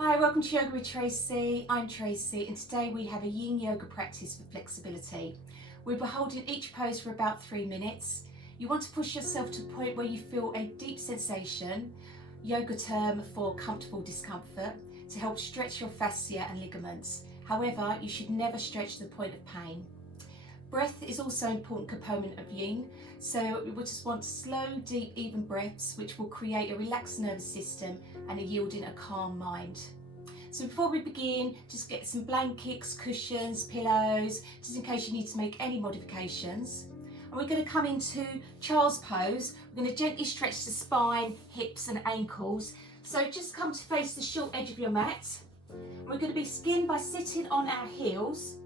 Hi, welcome to Yoga with Tracy. I'm Tracy and today we have a yin yoga practice for flexibility. We'll be holding each pose for about 3 minutes. You want to push yourself to a point where you feel a deep sensation, yoga term for comfortable discomfort, to help stretch your fascia and ligaments. However, you should never stretch to the point of pain. Breath is also an important component of yin, so we just want slow, deep, even breaths which will create a relaxed nervous system and yielding a calm mind. So before we begin, just get some blankets, cushions, pillows, just in case you need to make any modifications. And we're going to come into child's pose. We're going to gently stretch the spine, hips and ankles. So just come to face the short edge of your mat. We're going to begin by sitting on our heels.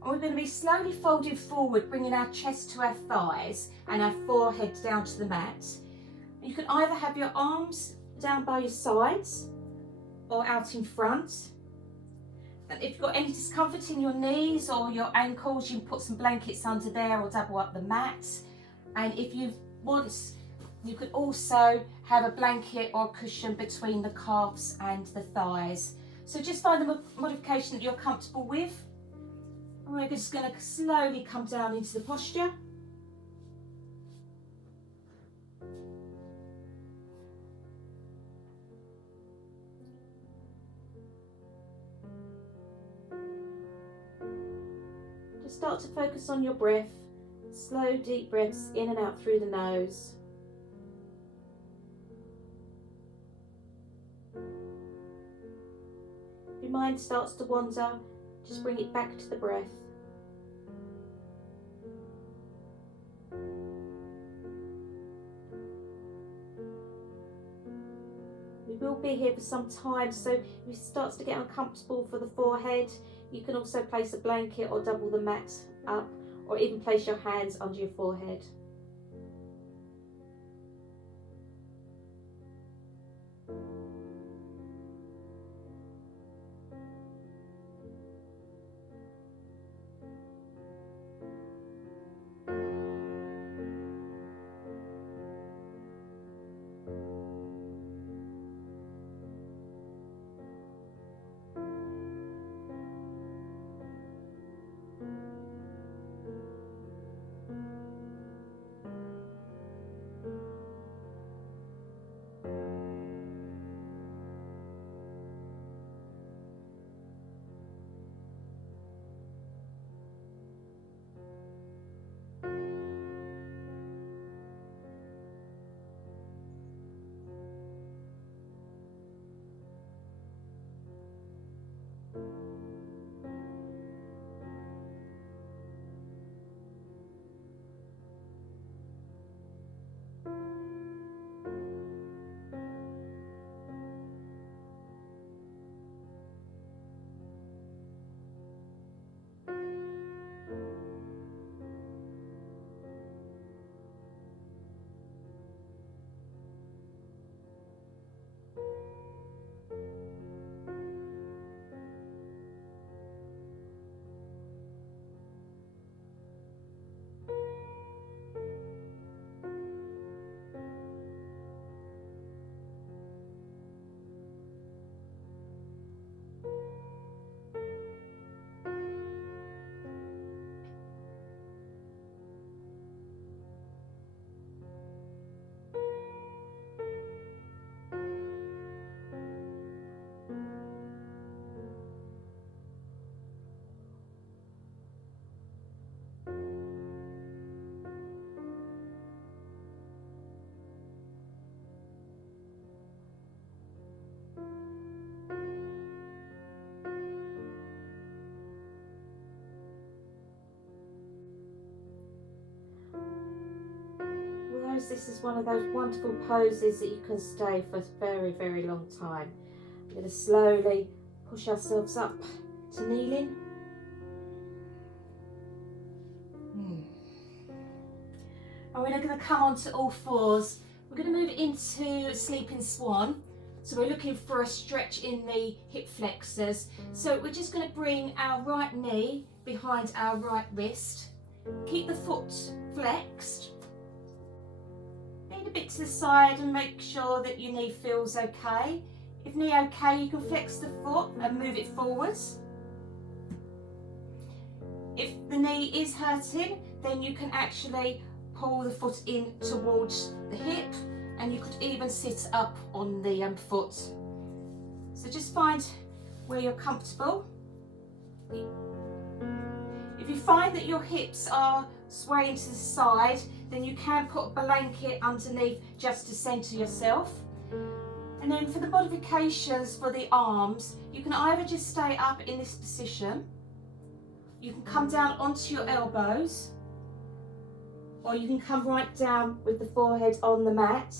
And we're going to be slowly folding forward, bringing our chest to our thighs and our forehead down to the mat. You can either have your arms down by your sides or out in front. And if you've got any discomfort in your knees or your ankles, you can put some blankets under there or double up the mat. And if you want, you could also have a blanket or a cushion between the calves and the thighs. So just find the modification that you're comfortable with. And we're just going to slowly come down into the posture. Just start to focus on your breath. Slow, deep breaths in and out through the nose. If your mind starts to wander, just bring it back to the breath. We will be here for some time, so if it starts to get uncomfortable for the forehead, you can also place a blanket or double the mat up, or even place your hands under your forehead. This is one of those wonderful poses that you can stay for a very, very long time. We're going to slowly push ourselves up to kneeling. And we're going to come onto all fours. We're going to move into sleeping swan. So we're looking for a stretch in the hip flexors. So we're just going to bring our right knee behind our right wrist. Keep the foot flexed. Lean a bit to the side and make sure that your knee feels okay. If knee okay, you can flex the foot and move it forwards. If the knee is hurting, then you can actually pull the foot in towards the hip, and you could even sit up on the foot. So just find where you're comfortable. If you find that your hips are swaying to the side, then you can put a blanket underneath just to centre yourself. And then for the modifications for the arms, you can either just stay up in this position, you can come down onto your elbows, or you can come right down with the forehead on the mat.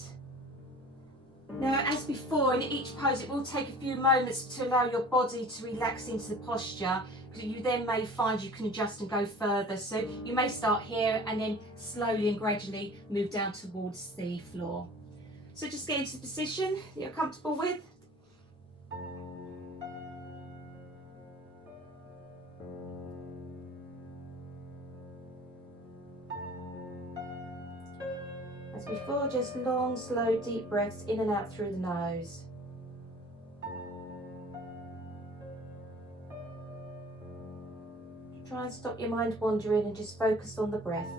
Now, as before, in each pose it will take a few moments to allow your body to relax into the posture, because you then may find you can adjust and go further. So you may start here and then slowly and gradually move down towards the floor. So just get into the position that you're comfortable with. As before, just long, slow, deep breaths in and out through the nose. Try and stop your mind wandering and just focus on the breath.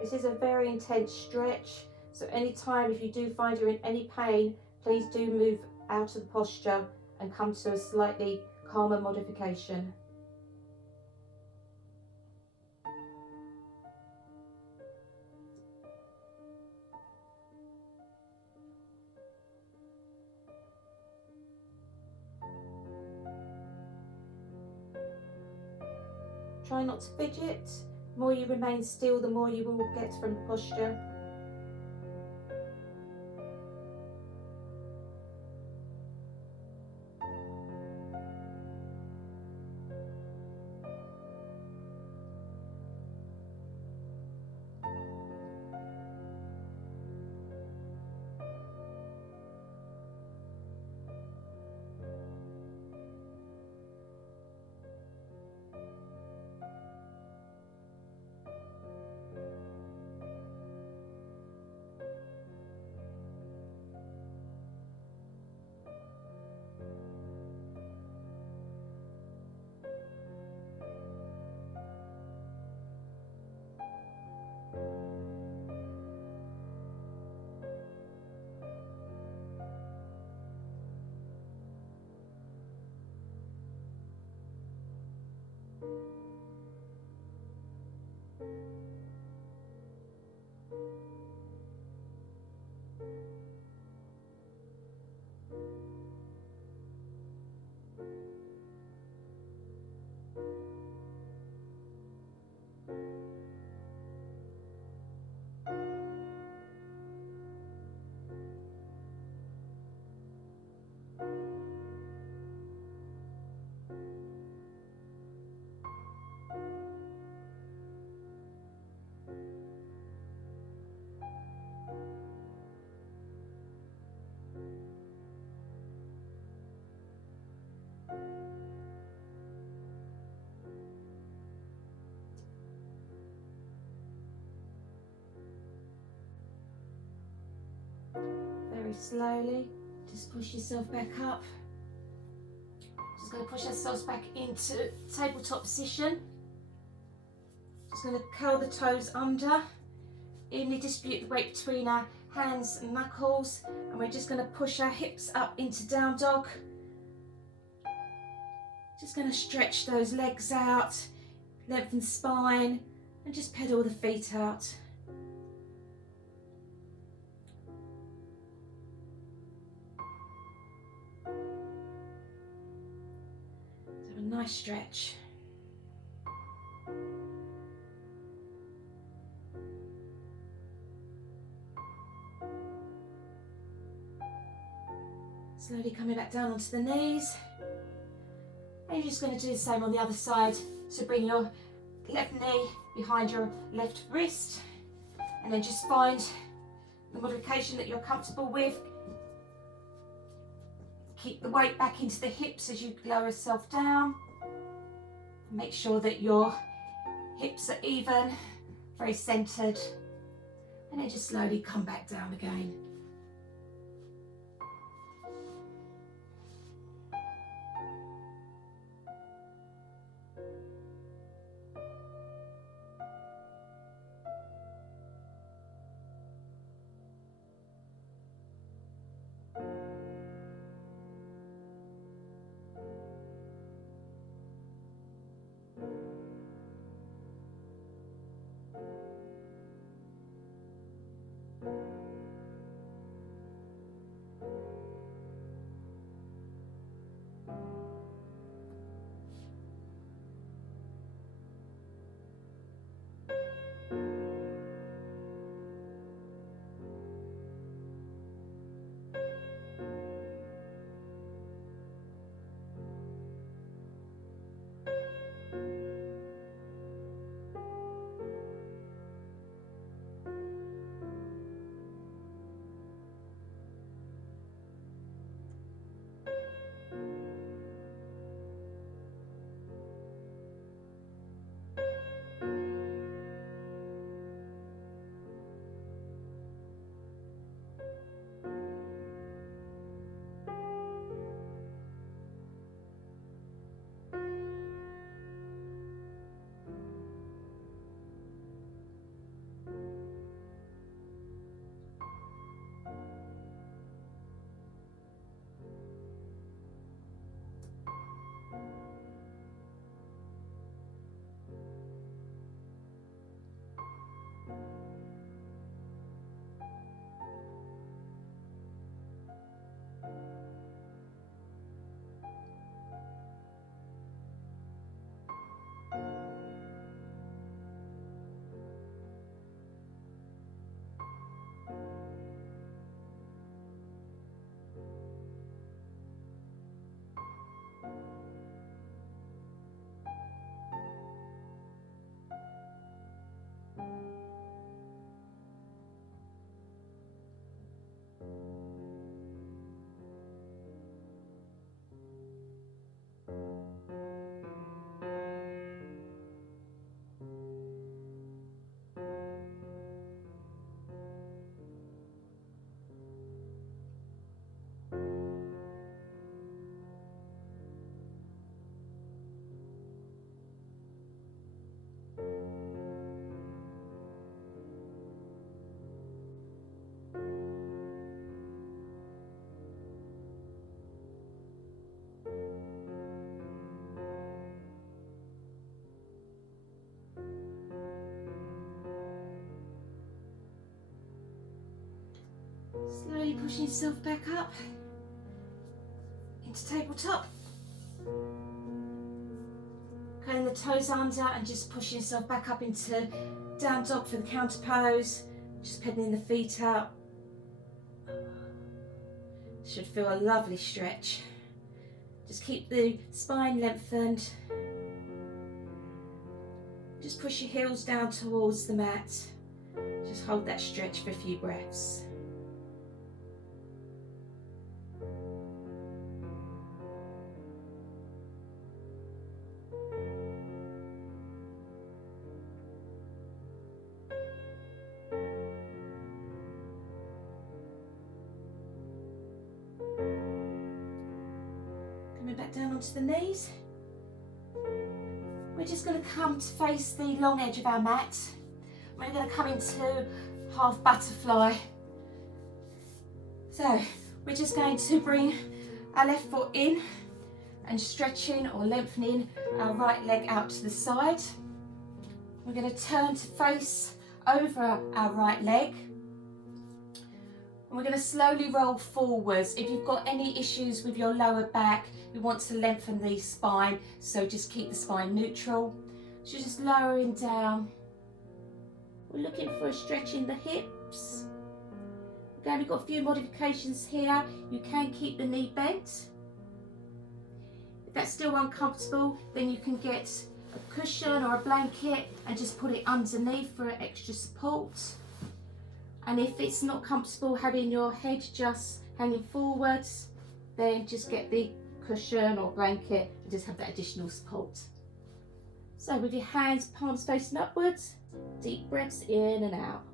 This is a very intense stretch, so anytime if you do find you're in any pain, please do move out of the posture and come to a slightly calmer modification. Try not to fidget. The more you remain still, the more you will get from the posture. Very slowly, just push yourself back up. Just going to push ourselves back into tabletop position. Just going to curl the toes under, evenly distribute the weight between our hands and knuckles, and we're just going to push our hips up into down dog. Just going to stretch those legs out, lengthen spine, and just pedal the feet out. So a nice stretch. Slowly coming back down onto the knees. And you're just going to do the same on the other side. So bring your left knee behind your left wrist, and then just find the modification that you're comfortable with. Keep the weight back into the hips as you lower yourself down. Make sure that your hips are even, very centered, and then just slowly come back down again. Slowly pushing yourself back up into tabletop. Curling the toes under and just pushing yourself back up into down dog for the counter pose. Just pedaling the feet out. Should feel a lovely stretch. Just keep the spine lengthened. Just push your heels down towards the mat. Just hold that stretch for a few breaths. Back down onto the knees. We're just going to come to face the long edge of our mat. We're going to come into half butterfly. So we're just going to bring our left foot in and stretching or lengthening our right leg out to the side. We're going to turn to face over our right leg. And we're going to slowly roll forwards. If you've got any issues with your lower back, we want to lengthen the spine, so just keep the spine neutral. So just lowering down. We're looking for a stretch in the hips. Again, we've got a few modifications here. You can keep the knee bent. If that's still uncomfortable, then you can get a cushion or a blanket and just put it underneath for extra support. And if it's not comfortable having your head just hanging forwards, then just get the cushion or blanket and just have that additional support. So with your hands, palms facing upwards, deep breaths in and out.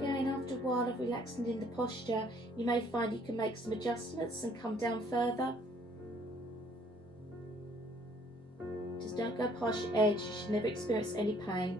Again, after a while of relaxing in the posture, you may find you can make some adjustments and come down further. Just don't go past your edge, you should never experience any pain.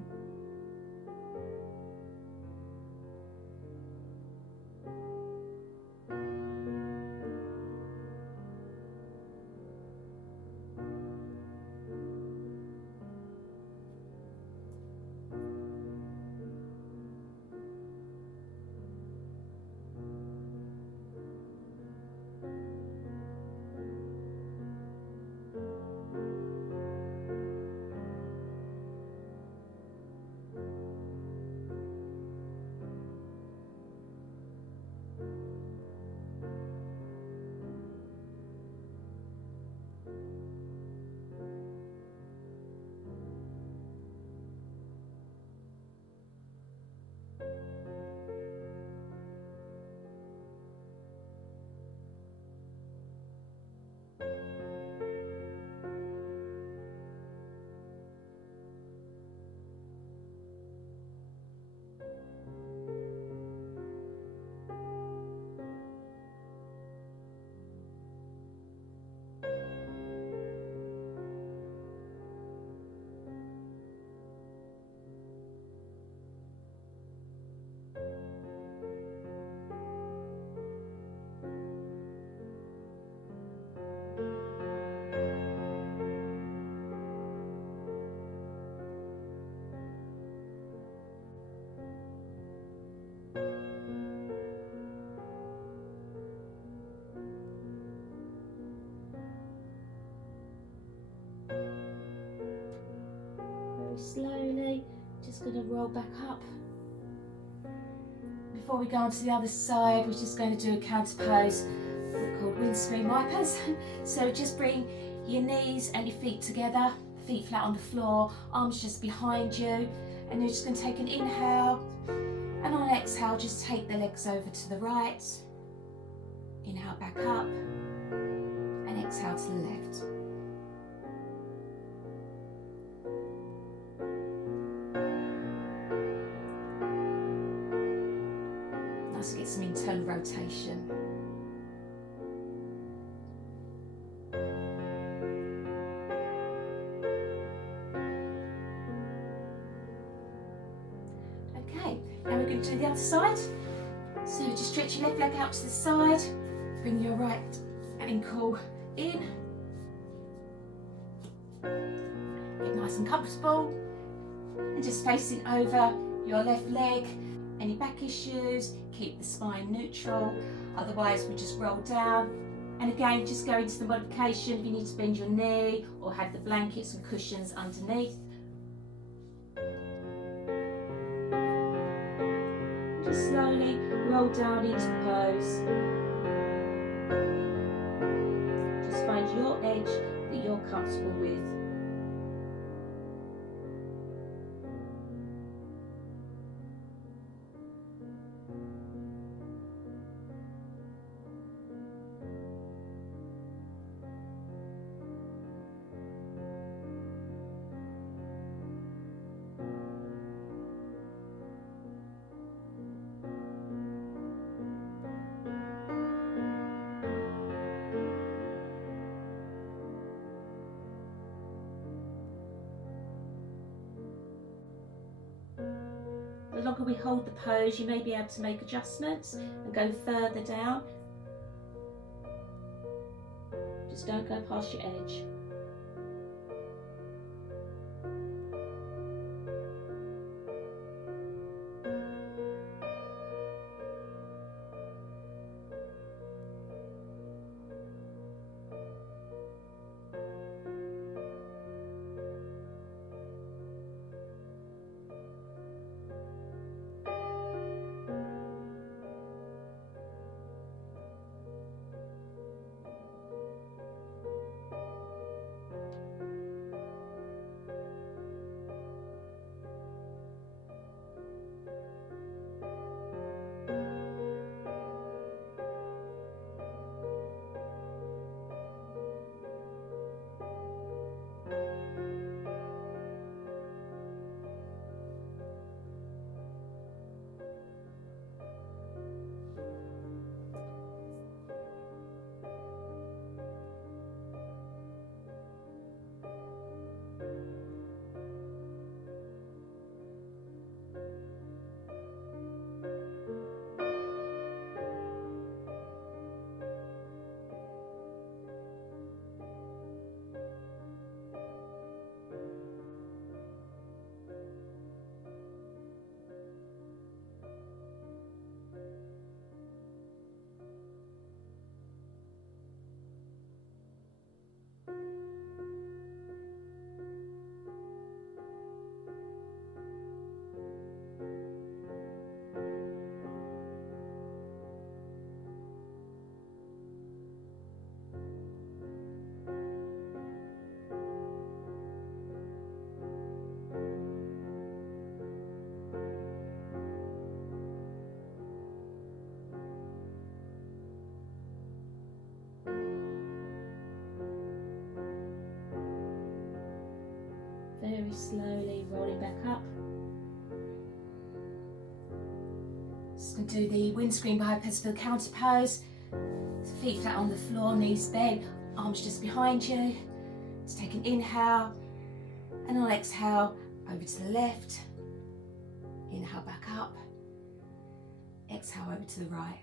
Slowly, just going to roll back up. Before we go on to the other side, we're just going to do a counter pose called Windshield Wipers. So just bring your knees and your feet together, feet flat on the floor, arms just behind you, and you're just going to take an inhale, and on exhale just take the legs over to the right, inhale back up, and exhale to the left. To get some internal rotation. Okay, now we're going to do the other side. So just stretch your left leg out to the side, bring your right ankle in, get nice and comfortable, and just facing over your left leg. Any back issues, keep the spine neutral, otherwise we just roll down. And again, just go into the modification if you need to bend your knee or have the blankets and cushions underneath. Just slowly roll down into pose. Just find your edge that you're comfortable with. The longer we hold the pose, you may be able to make adjustments and go further down. Just don't go past your edge. Very slowly rolling back up. Just going to do the windscreen wipers for the counter pose. Feet flat on the floor, knees bent, arms just behind you. Just take an inhale, and on exhale, over to the left. Inhale back up. Exhale over to the right.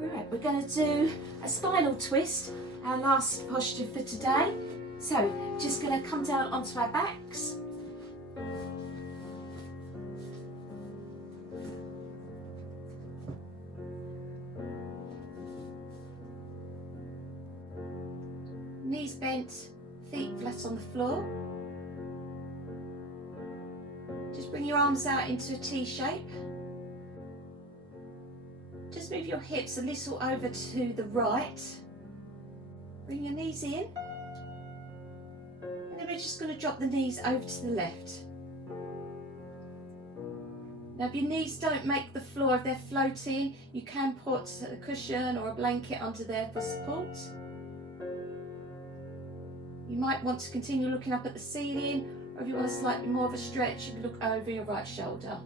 Right, we're going to do a spinal twist, our last posture for today. So, just going to come down onto our backs. Knees bent, feet flat on the floor. Just bring your arms out into a T shape. Just move your hips a little over to the right. Bring your knees in. And then we're just going to drop the knees over to the left. Now if your knees don't make the floor, if they're floating, you can put a cushion or a blanket under there for support. You might want to continue looking up at the ceiling, or if you want a slightly more of a stretch, you can look over your right shoulder.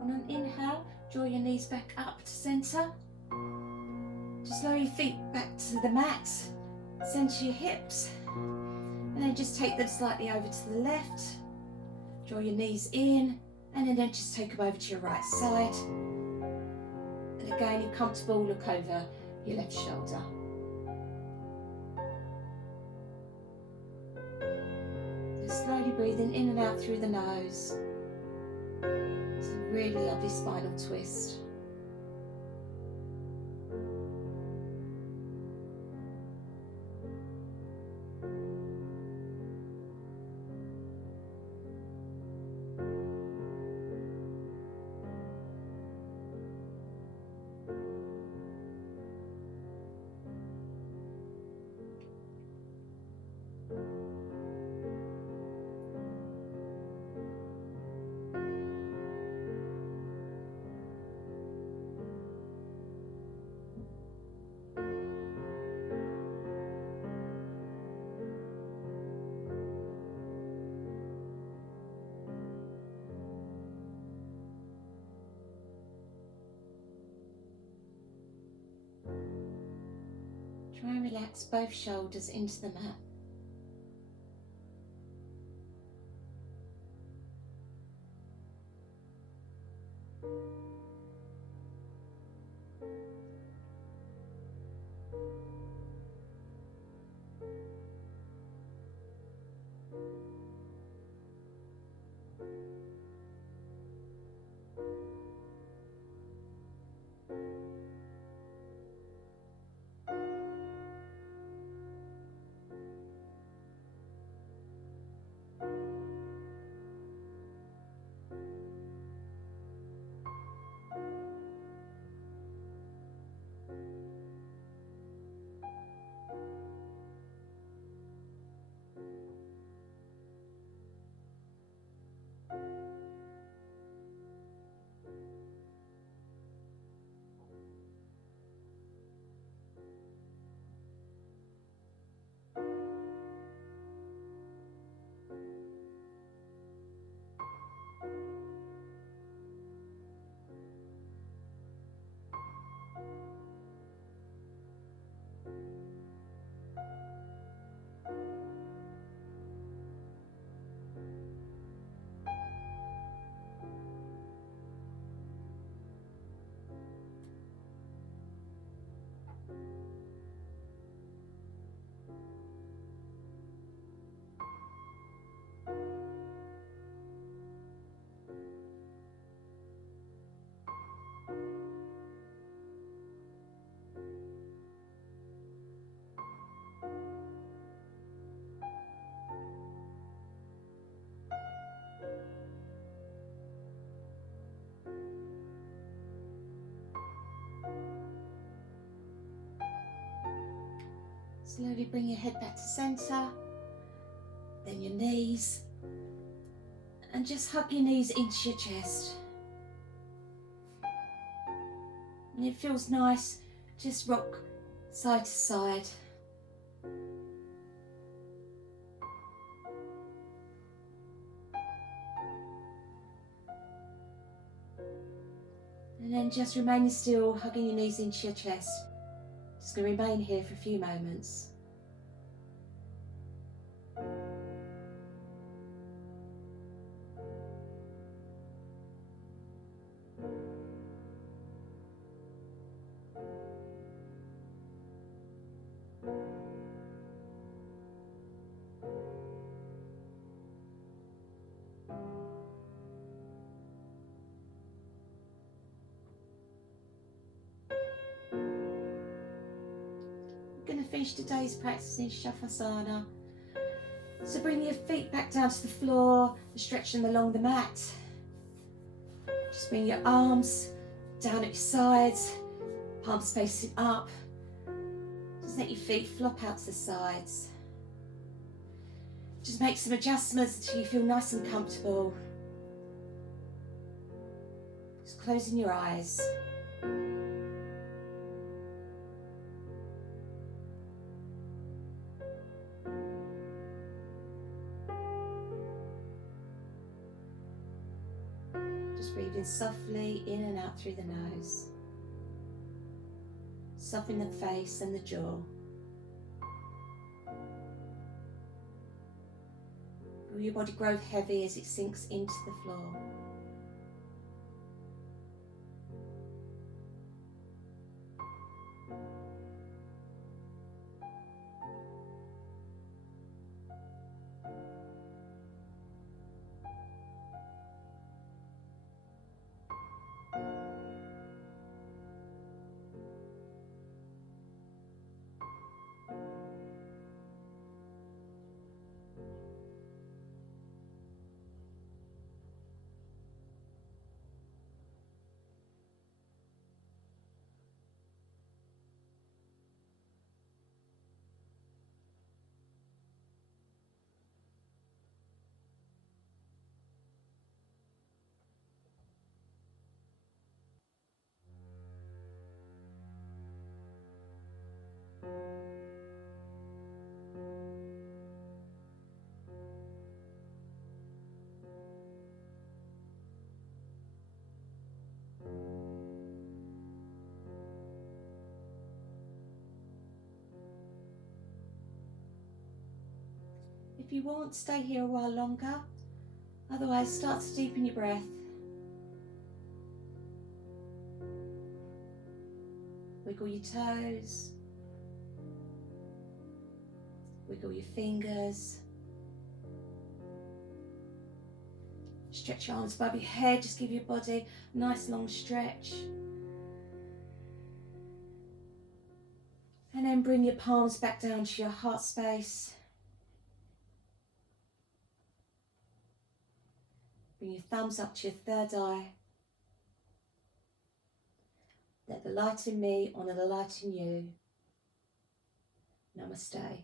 On an inhale, draw your knees back up to centre. Just lower your feet back to the mat, centre your hips, and then just take them slightly over to the left. Draw your knees in, and then just take them over to your right side. And again, if comfortable, look over your left shoulder. Just slowly breathing in and out through the nose. It's a really lovely spinal twist. Try and relax both shoulders into the mat. Slowly bring your head back to centre, then your knees, and just hug your knees into your chest. And it feels nice, just rock side to side. And then just remaining still, hugging your knees into your chest. Just going to remain here for a few moments. Going to finish today's practice in Savasana. So bring your feet back down to the floor, stretch them along the mat. Just bring your arms down at your sides, palms facing up. Just let your feet flop out to the sides. Just make some adjustments until you feel nice and comfortable. Just closing your eyes. Breathing softly in and out through the nose. Soften the face and the jaw. Feel your body grow heavy as it sinks into the floor. If you want, stay here a while longer. Otherwise, start to deepen your breath. Wiggle your toes. Wiggle your fingers. Stretch your arms above your head. Just give your body a nice long stretch. And then bring your palms back down to your heart space. Bring your thumbs up to your third eye. Let the light in me honour the light in you. Namaste.